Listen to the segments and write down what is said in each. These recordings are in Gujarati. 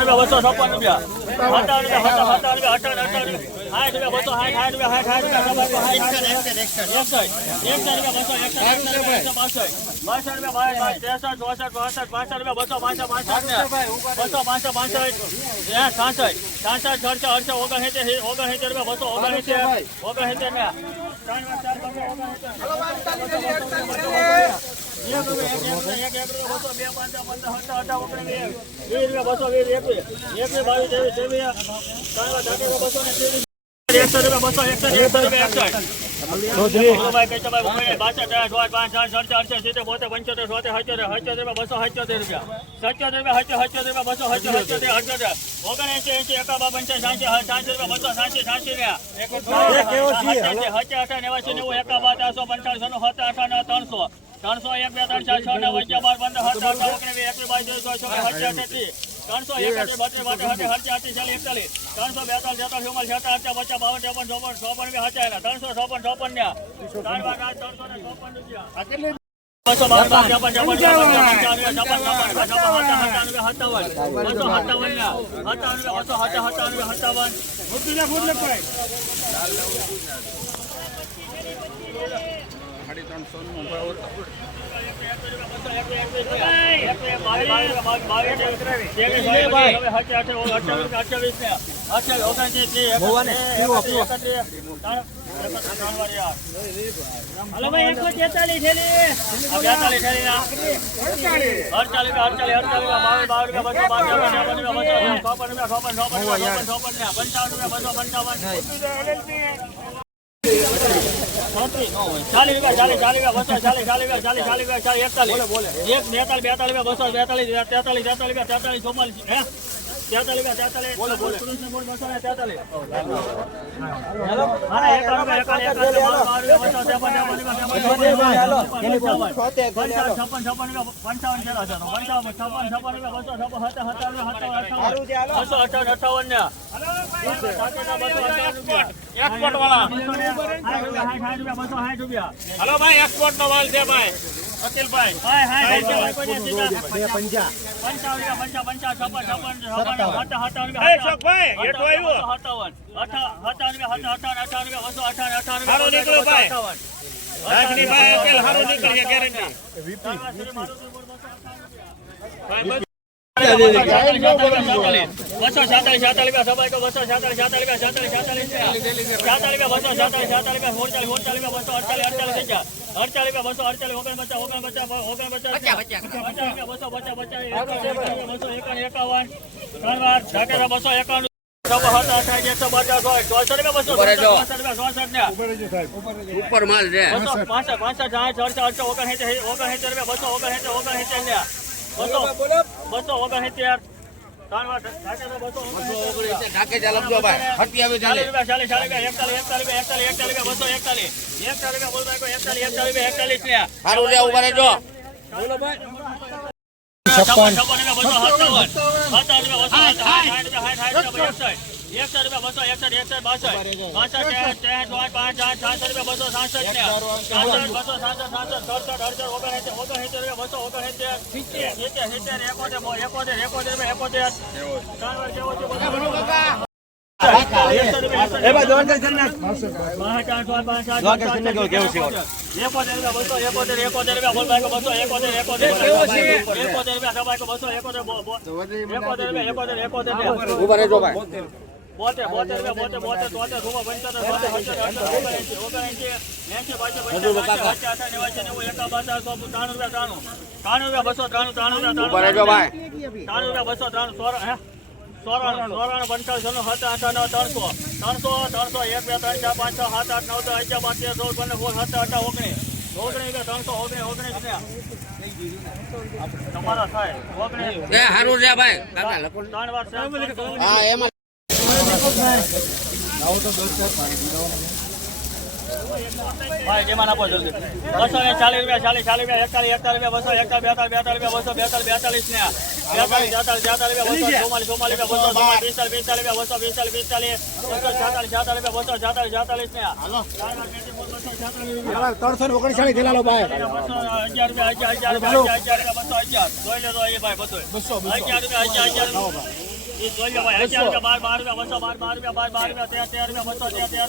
રૂપિયા બસો છપ્પન રૂપિયા. સત્તાવન રૂપિયા સત્તાવન રૂપિયા અઠાવન અઠાવન સાઠ રૂપિયા બસો સાઠ સાઠ રૂપિયા સાઠ સાઠ રૂપિયા એકસઠ એકસઠ રૂપિયા બસો એકસઠ એકસઠ બાસઠ. બાસઠ રૂપિયા બસો ઓગણીસ વીસ રૂપિયા. એકસો રૂપિયા બસો એકસો એકસો રૂપિયા એકસઠ ત્રણસો એક, બે, ત્રણ, ચાર, છ ને વચ્ચા બાર, પંદર સત્તર અઠા ઓગણીસ એકવીસ બાવીસ ચોવીસ ચોવીસ હચ્યા અઠ્યાસી ત્રણસો એક બત્રીસ બાટે હટે હચ્યા અઠી ચાલીસ, એકતાલીસ, ત્રણસો બેતાલીસ તેતાલીસ ચુમ્માલીસ છતાં અઠ્યા પચાસ, બાવન, ત્રેપન, ચોપન ચોપન, બી હચ્યા ત્રણસો ચોપન ચોપન ને ત્રણ આજ ત્રણસો ને ચોપન રૂપિયા. બસો બાર બાર છપ્પન છપ્પન છપ્પન છપ્પન છપ્પન છપ્પન સત્તાવન બસો સત્તાવન ને સત્તાવન બસો સત્તાવન સત્તાવન હલો ભાઈ એકસો તેતાલીસ થેલી અડતાલીસ અડતાલીસ અડતાલીસ અડતાલીસ બાવીસ બાવીસ રૂપિયા બસો બાવીસ રૂપિયા ચોપન રૂપિયા ચોપન ચોપન ચોપન ચોપન ત્રણસો પંચાવન રૂપિયા બસો પંચાવન ચાલીસ રૂપિયા ચાલીસ ચાલીસ રૂપિયા બસો ચાલીસ ચાલીસ રૂપિયા ચાલીસ ચાલીસ રૂપિયા ચાલીસ એકતાલીસ. એક બેતાલીસ બેતાલીસ બસો બેતાલીસ તેતાલીસ તેતાલીસ રૂપિયા તેતાલીસ ચોમાલીસ હે? તેતાલીસ તેતાલીસ બોલો બોલો તેતાલીસ એકાણું એકાણું બસો ને રૂપિયા હલો ભાઈ એક્સપોર્ટ નો માલ છે ભાઈ અકિલભાઈ હાય હાય ભાઈ કોઈ ને સીધા પંચાવન પંચા પંચા છપ્પન છપ્પન છપ્પન હત્તા હત્તાવન એ શોકભાઈ, એટલું આવ્યું? સત્તાવન. અઠા હત્તાવન અઠાવન અઠાવન રૂપિયા બસો અઠાવન અઠાવન સારું નીકળ્યું ભાઈ. રાજની ભાઈ અકેલ હારું નીકળીએ ગેરંટી ભાઈ બસ સાતાલીસ સાતાલીસ બસો સાતાલીસ સાતાલીસ સાતાલીસ સાતાલીસ સાતાલીસ બસો સાતાલીસ સાતાલીસ મોડચાલીસ મોડચાલીસ બસો અડતાલીસ અડતાલીસ હજાર અડતાલીસ બસો અડતાલીસ બસો પચાસ પચાસ બસો એકાવન એકાવન ત્રણ વાર ઢાકેરા બસો એકાવન ઉપર માલ છે. બસો બસો ઓગણસિત્તેર. છપ્પન. છપ્પન રૂપિયા બસો બસો. એકસઠ એકસઠ રૂપિયા બસો ત્રેસઠ પાંચ આઠ સાતસઠ રૂપિયા બસો સાસઠ સાસઠ બસો સાસઠ સાસઠ સડસઠ અડસઠ ઓગણસિત્તેર ઓગણસિત્તેર રૂપિયા બસો ઓગણસિત્તેર સિત્તેર સિત્તેર એકોતેર એકોતેર એકોતેર રૂપિયા એકોતેર? એકસો એકોતેર રૂપિયા બસો એકોતેર એકોતેર બસો એકોતેર એકોતેર એકોતેર રૂપિયા દબાઈ બસો એકોતેર બો- બો- એકોતેર રૂપિયા એકોતેર એકોતેર ને ઊભા રહેજો ભાઈ બોતેર બોતેર બોતેર બોતેર તોતેર સોળ પંચોતેર બોતેર પંચોતેર અઠાર ઓગણએંસી ઓગણએંસી એંસી બાસી પંચાસી સાઠ અઠા નેવાસી નેવું એકાવન સો ત્રાણું રૂપિયા ત્રાણું. ત્રાણું રૂપિયા બસો ત્રાણું ત્રાણું રૂપિયા ત્રાણું. રૂપિયા બસો ત્રાણું સોળ હે? સોરાણું સોરાણું. પંચાવન છન્નું સાત આઠ નવ ત્રણસો. ત્રણસો ત્રણસો એક બે ત્રણ ચાર પાંચ છ સાત આઠ નવ દસ અગિયાર બાર તેર સોળ પંદર સોળ સત્તર અઢાર ઓગણીસ. તમારા થાય. ઓગણીસ. સારું છે ભાઈ. કાકા લખો ને. ત્રણ વાર સાહેબ. હા એમાં ભાઈ જેમાં આપો જલ્દી બસો ને ચાલીસ રૂપિયા ચાલીસ ચાલીસ રૂપિયા એકતાલીસ એકતાલીસ રૂપિયા બસો એકતાલીસ બેતાલીસ બેતાલીસ રૂપિયા બસો બેતાલીસ બેતાલીસ ને બેતાલીસ બેતાલીસ બેતાલીસ રૂપિયા બસો ચુમ્માલીસ ચુમ્માલીસ રૂપિયા બસો ચુમ્માલીસ પિસ્તાલીસ પિસ્તાલીસ રૂપિયા બસો પિસ્તાલીસ પિસ્તાલીસ બસો છાતાલીસ છાતાલીસ રૂપિયા બસો છાતાલીસ છાતાલીસ ને ત્રણસો ને ઓગણચાલીસ થયેલા લો ભાઈ બસો અગિયાર રૂપિયા અગિયાર અગિયાર રૂપિયા બસો અગિયાર જોઈ લેજો એ ભાઈ બસો અગિયાર રૂપિયા અગિયાર અગિયાર રૂપિયા બાર બાર રૂપિયા બસો ચાલીસ બાર રૂપિયા બાર બાર રૂપિયા તેર તેર રૂપિયા બસો તેર તેર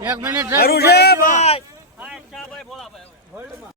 તેર મિનિટ જરૂર છે ચૌદ પંદર સોળ સત્તર અઢાર ઓગણીસ વીસ એકવીસ બાવીસ ત્રેવીસ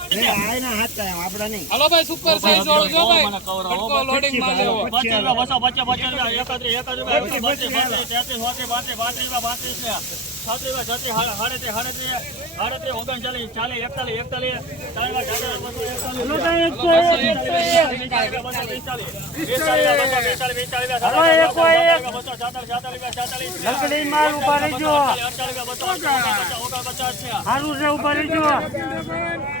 હાલો ભાઈ સુપર સાઈઝ વાળો જો ભાઈ હડકો લોડિંગમાં લેવો લકડી માલ ઊભા રહી ગયો સારું છે ઊભા રહી ગયો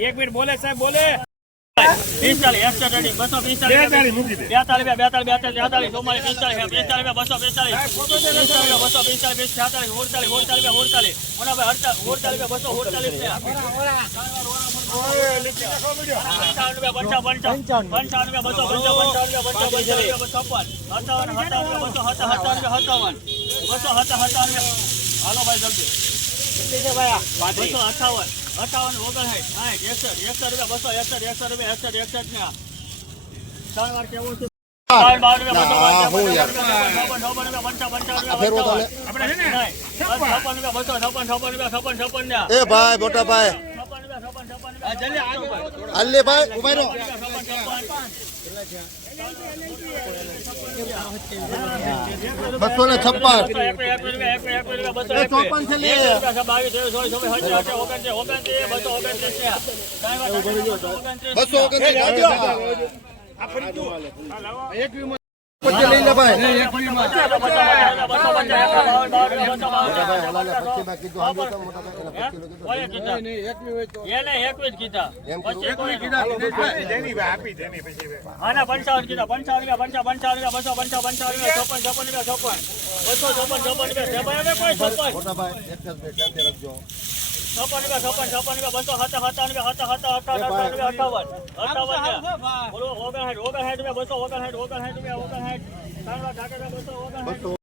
એક મિનિટ બોલે સાહેબ બોલે. પિસ્તાલીસ એકસો બસો પિસ્તાલીસ બેતાલીસ બે બેતાલીસ બેતાલીસ તેતાલીસ ચુમ્માલીસ પિસ્તાલીસ પિસ્તાલીસ બસો પિસ્તાલીસ પિસ્તાલીસ બસો પિસ્તાલીસ છેતાલીસ ઓડતાલીસ ઓડતાલીસ ઓડતાલીસ ઓડતાલીસ બસો ઓડતાલીસ હાલો ભાઈ જલ્દી બસો અઠાવન અઠાવન ઓગણસાઠ સાઠ એકસઠ એકસઠ રૂપિયા બસો એકસઠ એકસઠ રૂપિયા એકસઠ એકસઠ ને ત્રણ વાર કેવું છે એ ભાઈ મોટા ભાઈ અલ્લે ભાઈ ઊભા રહો. બસો ને છપ્પન ચોપન છે બસો ઓગણત્રીસ. પછી લઈ લે ભાઈ પંચાવન કીધા પંચાવન રૂપિયા પંચાવન પંચાવન રૂપિયા બસો પંચાવન પંચાવન રૂપિયા ચોપન ચોપન રૂપિયા ચોપન બસો ચોપન ચોપન રૂપિયા ચોપન ચોપન કોઈ છપ્પન રૂપિયા છપ્પન છપ્પન રૂપિયા બસો હતા હતા રૂપિયા હતા હતા અઠાવન રૂપિયા અઠાવન અઠાવન બોલો ઓગણસાઠ ઓગણસાઠ રૂપિયા બસો ઓગણસાઠ ઓગણસાઠ રૂપિયા ઓગણસાઠ ત્રણ વાર ઢાકા બસો બસો